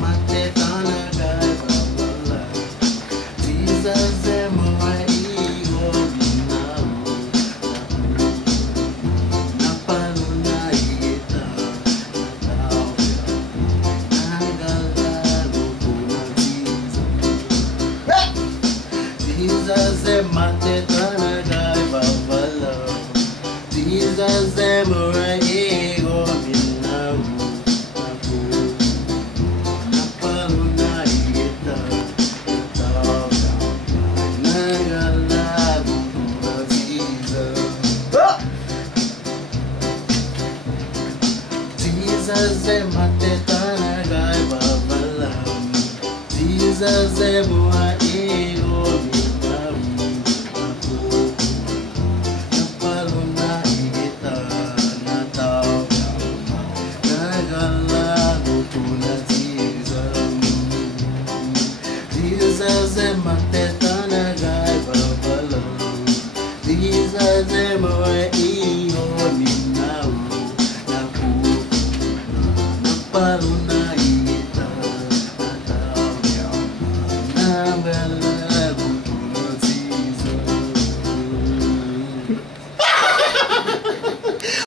mate tanagai babala. Jesus moi ego binau. Napaluna ita natao. Nagala gupuna Jesus mate tanagai babala. Jesus moi ego binau. Jesus mate tanagai babalam. Jesus mua ego binau. Ako napaluna ita natao nagalago puna Jesus. Jesus mate tanagai babalam. Jesus mua ego binau. Paluna ita, natao, nabela.